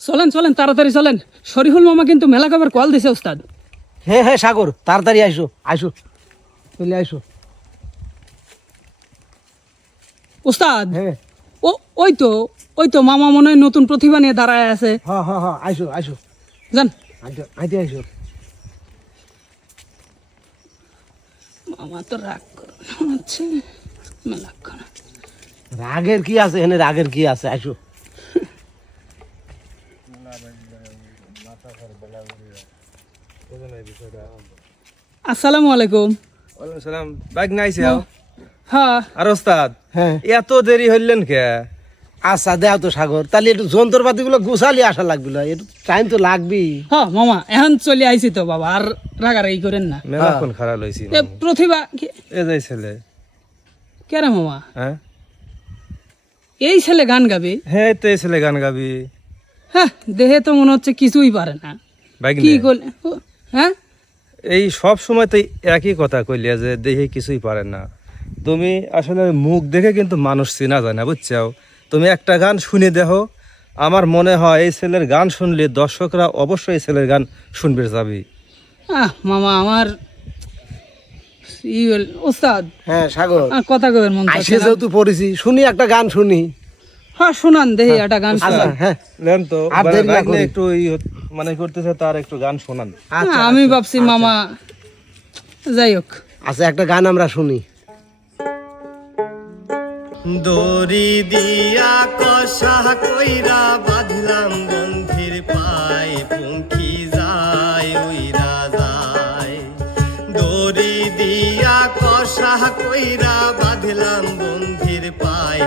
চলেন চলেন তাড়াতাড়ি চলেন। শরীফুল মামা কিন্তু মেলা কবার কল দিছে ওস্তাদ হ্যাঁ হ্যাঁ সাগর তাড়াতাড়ি আইসো আইসো। চলে আইসো। ওস্তাদ হ্যাঁ ও ওই তো ওই তো মামা মনে হয় নতুন প্রতিভা নিয়ে দাঁড়ায় আছে। হ্যাঁ হ্যাঁ হ্যাঁ আইসো আইসো। জান আইসো আইতে আইসো। মামা তো রাগ করে হচ্ছে মেলা করে। রাগের কি আছে এখানে রাগের কি আছে? আইসো। আসসালামু আলাইকুম। ওয়ালাইকুম সালাম। বাইক নাইছে হ্যাঁ। আর ওস্তাদ হ্যাঁ। এত দেরি হইলেন কে? আচ্ছা দেও তো সাগর। তাহলে একটু যন্ত্রপাতি গুলো গুছালি আসা লাগবে একটু টাইম তো লাগবেই। হ্যাঁ মামা এখন চলে আইছি তো বাবা আর রাগারাগি করেন না। মেলাক্ষণ খারাপ লইছি প্রতিভা কি- এ যাই ছেলে। কে রে মামা? হ্যাঁ? এই ছেলে গান গাবে? হ্যাঁ তো এই ছেলে গান গাবি। হ্যাঁ দেহে তো মনে হচ্ছে কিছুই পারে না। বাইক কি। করলে? হ্যাঁ? এই সব সময় তো একই কথা কইলিয়া যে দেখে কিছুই পারে না। তুমি আসলে মুখ দেখে কিন্তু মানুষ চেনা যায় না বুঝছাও? তুমি একটা গান শুনে দেখো আমার মনে হয় এই ছেলের গান শুনলে দর্শকরা অবশ্যই এই ছেলের গান শুনবে যাবি। আহ মামা আমার ওস্তাদ। হ্যাঁ সাগর। কথা মন না। যেহেতু পড়েছি শুনি একটা গান শুনি। হ্যাঁ শোনান দেহি একটা গান আচ্ছা শোনান। হ্যাঁ। নেন তো আর দেরি না করি। একটু মানে করতেছে তার একটু গান শোনান। আচ্ছা হ্যাঁ, আমি ভাবছি মামা যাই হোক। আচ্ছা একটা গান আমরা শুনি। দড়ি দিয়া কষা কইরা বাঁধলাম বন্ধির পায় পঙ্খী যায় উইরা যায়। দড়ি দিয়া কষা কইরা বাঁধলাম বন্ধির পায়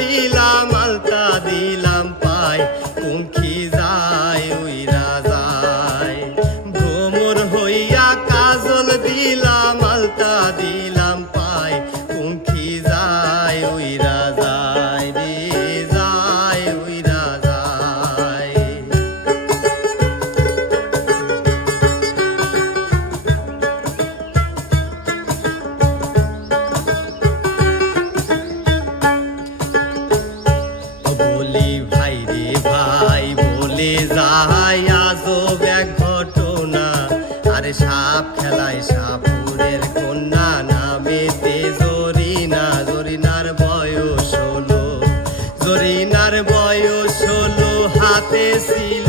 কাজল দিলাম আলতা সাপ খেলায় সাপুরের কন্যা নামেতে জরিনা জরিনার বয়স হলো জরিনার বয়স হলো হাতে ছিল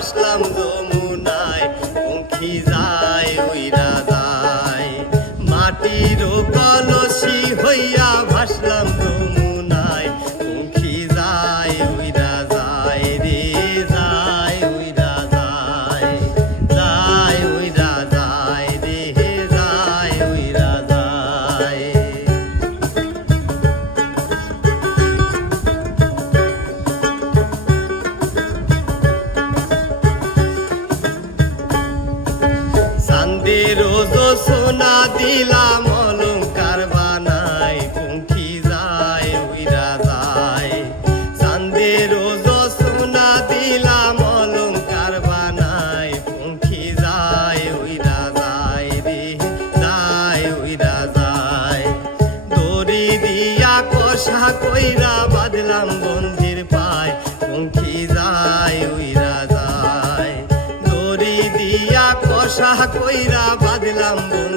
ভাসলাম যমুনায় উঁকি যায় উইরা যায়। মাটির কষা কইরা বাঁধলাম বন্ধির পায় পঙ্খি যায়, উইরা যায়। দড়ি দিয়া কষা কইরা বাঁধলাম বন্ধির